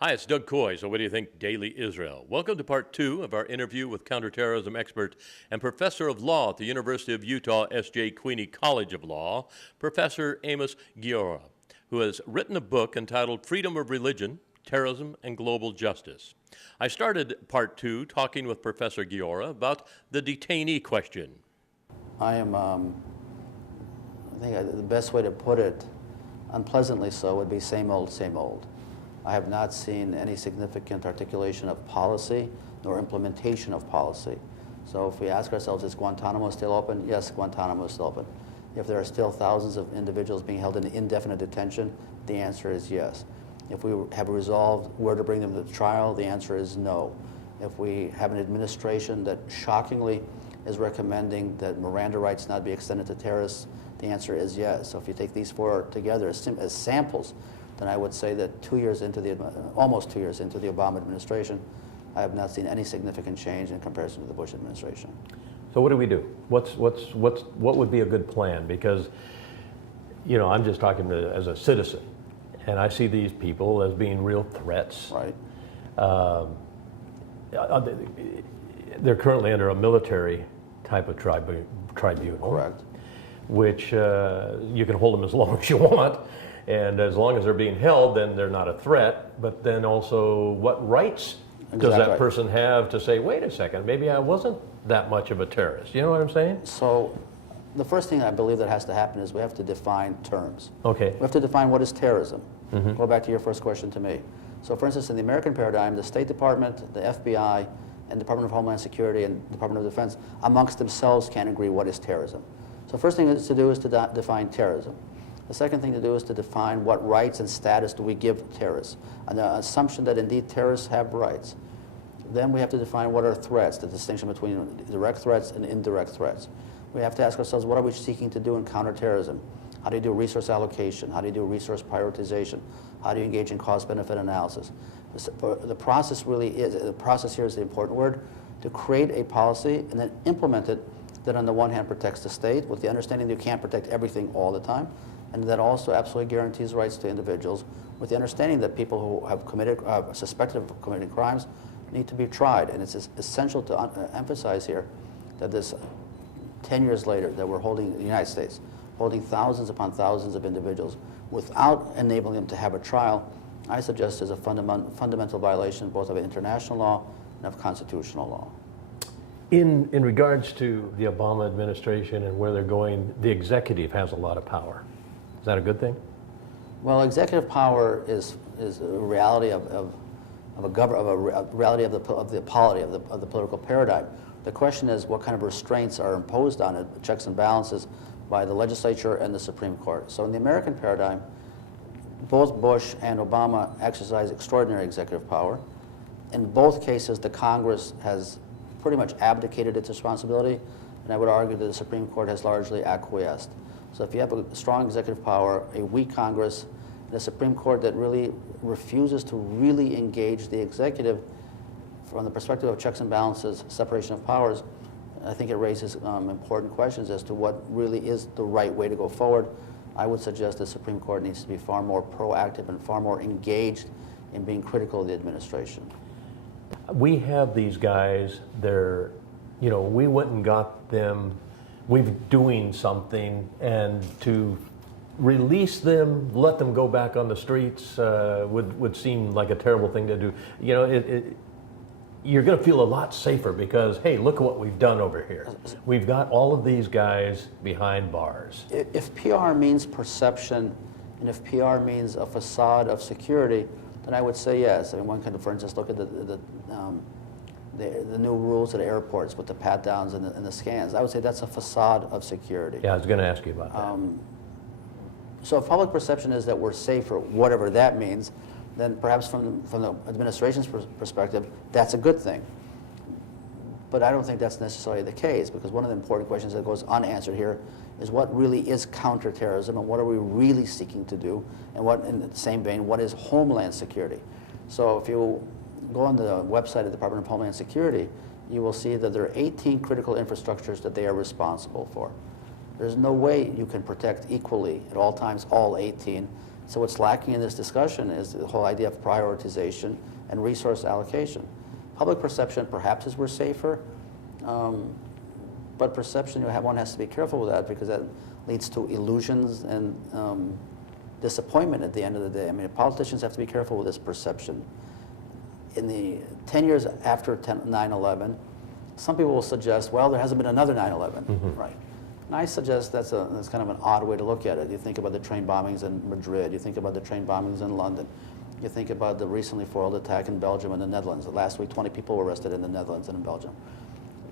Hi, it's Doug Coy. So, what do you think, Daily Israel? Welcome to part two of our interview with counterterrorism expert and professor of law at the University of Utah S.J. Queeny College of Law, Professor Amos Guiora, who has written a book entitled Freedom of Religion, Terrorism, and Global Justice. I started part two talking with Professor Guiora about the detainee question. I think the best way to put it, unpleasantly so, would be same old, same old. I have not seen any significant articulation of policy nor implementation of policy. So if we ask ourselves, is Guantanamo still open? Yes, Guantanamo is still open. If there are still thousands of individuals being held in indefinite detention, the answer is yes. If we have resolved where to bring them to trial, the answer is no. If we have an administration that shockingly is recommending that Miranda rights not be extended to terrorists, the answer is yes. So if you take these four together as samples, then I would say that almost 2 years into the Obama administration, I have not seen any significant change in comparison to the Bush administration. So what do we do? What would be a good plan? Because, you know, I'm just talking as a citizen, and I see these people as being real threats. Right. They're currently under a military type of tribunal. Correct. Which you can hold them as long as you want. And as long as they're being held, then they're not a threat. But then also, what rights does that person have to say, wait a second, maybe I wasn't that much of a terrorist? You know what I'm saying? So the first thing I believe that has to happen is we have to define terms. Okay. We have to define what is terrorism. Mm-hmm. Go back to your first question to me. So for instance, in the American paradigm, the State Department, the FBI, and Department of Homeland Security and Department of Defense amongst themselves can't agree what is terrorism. So first thing to do is to define terrorism. The second thing to do is to define what rights and status do we give terrorists, and the assumption that indeed terrorists have rights. Then we have to define what are threats, the distinction between direct threats and indirect threats. We have to ask ourselves, what are we seeking to do in counterterrorism? How do you do resource allocation? How do you do resource prioritization? How do you engage in cost-benefit analysis? The process here is the important word, to create a policy and then implement it that on the one hand protects the state with the understanding that you can't protect everything all the time, and that also absolutely guarantees rights to individuals with the understanding that people who have suspected of committing crimes need to be tried. And it's essential to emphasize here that this 10 years later that we're holding the United States, holding thousands upon thousands of individuals without enabling them to have a trial, I suggest is a fundamental violation both of international law and of constitutional law. In regards to the Obama administration and where they're going, the executive has a lot of power. Is that a good thing? Well, executive power is a reality of the polity of the political paradigm. The question is what kind of restraints are imposed on it, checks and balances, by the legislature and the Supreme Court. So in the American paradigm, both Bush and Obama exercise extraordinary executive power. In both cases, the Congress has pretty much abdicated its responsibility, and I would argue that the Supreme Court has largely acquiesced. So if you have a strong executive power, a weak Congress, and a Supreme Court that really refuses to really engage the executive from the perspective of checks and balances, separation of powers, I think it raises important questions as to what really is the right way to go forward. I would suggest the Supreme Court needs to be far more proactive and far more engaged in being critical of the administration. We have these guys, they're, you know, we went and got them, we're doing something, and to release them, let them go back on the streets would seem like a terrible thing to do. You know, you're going to feel a lot safer because, hey, look at what we've done over here. We've got all of these guys behind bars. If PR means perception, and if PR means a facade of security, then I would say yes. I mean, one can, for instance, look at the new rules at airports with the pat-downs and the scans. I would say that's a facade of security. Yeah, I was going to ask you about that. So if public perception is that we're safer, whatever that means, then perhaps from the administration's perspective, that's a good thing. But I don't think that's necessarily the case, because one of the important questions that goes unanswered here is what really is counterterrorism, and what are we really seeking to do, and what, in the same vein, what is homeland security? So if you go on the website of the Department of Homeland Security, you will see that there are 18 critical infrastructures that they are responsible for. There's no way you can protect equally at all times all 18, So what's lacking in this discussion is the whole idea of prioritization and resource allocation. Public perception perhaps is we're safer, but perception, one has to be careful with that because that leads to illusions and disappointment at the end of the day. I mean, politicians have to be careful with this perception. In the 10 years after 9/11, some people will suggest, well, there hasn't been another 9/11, right? And I suggest that's kind of an odd way to look at it. You think about the train bombings in Madrid, you think about the train bombings in London, you think about the recently foiled attack in Belgium and the Netherlands. Last week, 20 people were arrested in the Netherlands and in Belgium.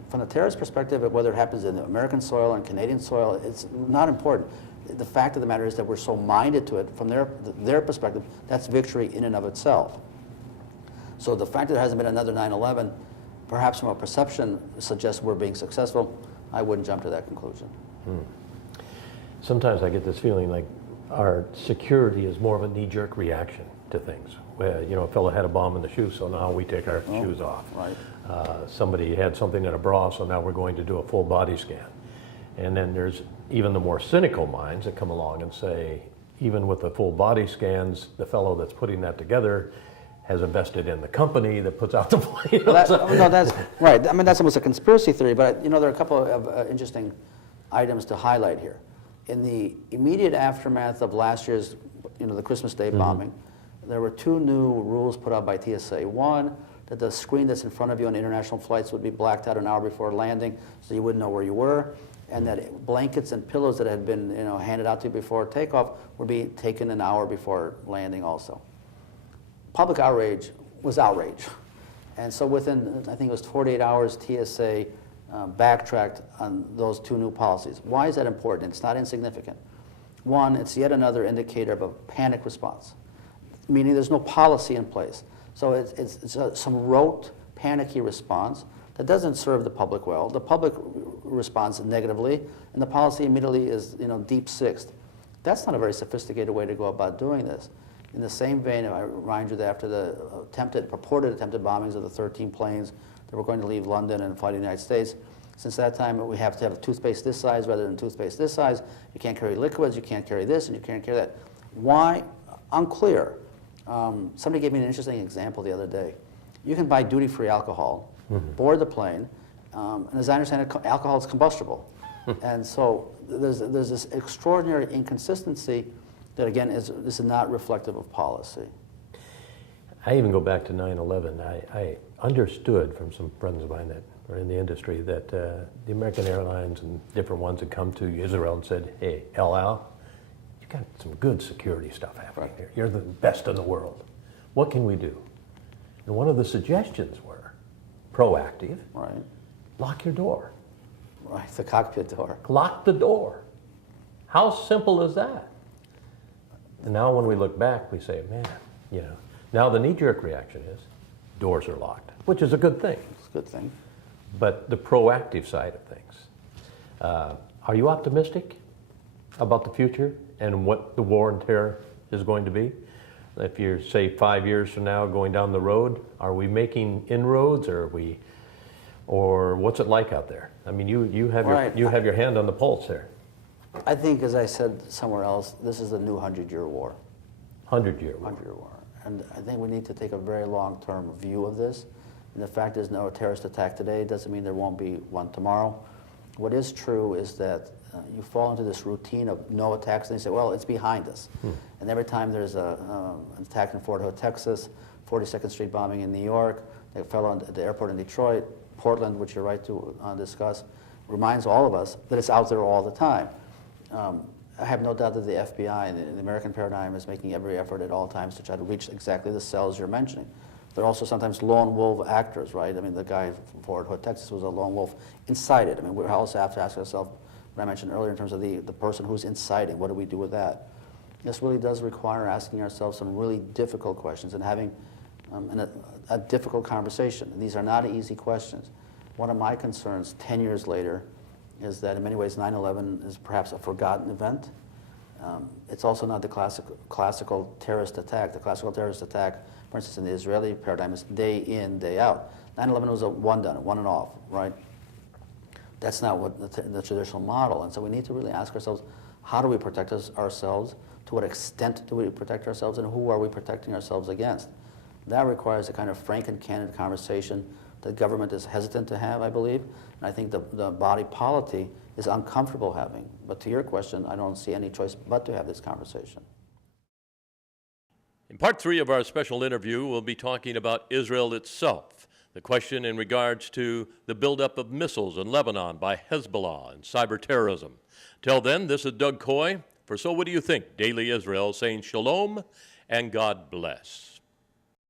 From the terrorist perspective, whether it happens in American soil and Canadian soil, it's not important. The fact of the matter is that we're so minded to it, from their perspective, that's victory in and of itself. So the fact that there hasn't been another 9/11, perhaps from a perception, suggests we're being successful. I wouldn't jump to that conclusion. Sometimes I get this feeling like our security is more of a knee-jerk reaction to things. Where, a fellow had a bomb in the shoe, so now we take our shoes off. Right. Somebody had something in a bra, so now we're going to do a full body scan. And then there's even the more cynical minds that come along and say, even with the full body scans, the fellow that's putting that together has invested in the company that puts out the plane. No, that's right. I mean, that's almost a conspiracy theory, but there are a couple of interesting items to highlight here. In the immediate aftermath of last year's, the Christmas Day bombing, there were two new rules put out by TSA. One, that the screen that's in front of you on international flights would be blacked out an hour before landing, so you wouldn't know where you were, and that blankets and pillows that had been handed out to you before takeoff would be taken an hour before landing also. Public outrage was outrage. And so within, I think it was 48 hours, TSA backtracked on those two new policies. Why is that important? It's not insignificant. One, it's yet another indicator of a panic response, meaning there's no policy in place. So it's some rote, panicky response that doesn't serve the public well. The public responds negatively, and the policy immediately is deep sixth. That's not a very sophisticated way to go about doing this. In the same vein, I remind you that after the purported attempted bombings of the 13 planes that were going to leave London and fly to the United States, since that time we have to have a toothpaste this size rather than toothpaste this size. You can't carry liquids, you can't carry this, and you can't carry that. Why? Unclear. Somebody gave me an interesting example the other day. You can buy duty-free alcohol, board the plane, and as I understand it, alcohol is combustible. And so there's this extraordinary inconsistency that, again, this is not reflective of policy. I even go back to 9/11. I understood from some friends of mine that are in the industry that the American Airlines and different ones had come to Israel and said, hey, El Al, you got some good security stuff happening here. You're the best in the world. What can we do? And one of the suggestions were proactive. Right. Lock your door. Right, the cockpit door. Lock the door. How simple is that? And now when we look back, we say, man, now the knee-jerk reaction is doors are locked, which is a good thing. It's a good thing. But the proactive side of things, are you optimistic about the future and what the war on terror is going to be? If you're, say, 5 years from now going down the road, are we making inroads, or what's it like out there? I mean, you have your hand on the pulse there. I think, as I said somewhere else, this is the new 100-year war. 100-year war. 100-year war. And I think we need to take a very long-term view of this. And the fact there's no terrorist attack today doesn't mean there won't be one tomorrow. What is true is that you fall into this routine of no attacks, and you say, well, it's behind us. And every time there's an attack in Fort Hood, Texas, 42nd Street bombing in New York, they fell at the airport in Detroit, Portland, which you're right to discuss, reminds all of us that it's out there all the time. I have no doubt that the FBI and the American paradigm is making every effort at all times to try to reach exactly the cells you're mentioning. They're also sometimes lone wolf actors, right? I mean, the guy from Fort Hood, Texas was a lone wolf incited. I mean, we also have to ask ourselves, what I mentioned earlier in terms of the person who's inciting, what do we do with that? This really does require asking ourselves some really difficult questions and having a difficult conversation. And these are not easy questions. One of my concerns 10 years later is that in many ways 9/11 is perhaps a forgotten event. It's also not the classical terrorist attack. The classical terrorist attack, for instance, in the Israeli paradigm, is day in, day out. 9/11 was a one and off, right? That's not what the traditional model. And so we need to really ask ourselves, How do we protect ourselves? To what extent do we protect ourselves, and who are we protecting ourselves against? That requires a kind of frank and candid conversation that government is hesitant to have, I believe, and I think the body politic is uncomfortable having. But to your question, I don't see any choice but to have this conversation. In part 3 of our special interview, we'll be talking about Israel itself, the question in regards to the buildup of missiles in Lebanon by Hezbollah and cyber terrorism. Till then, this is Doug Coy for So What Do You Think? Daily Israel, saying shalom and God bless.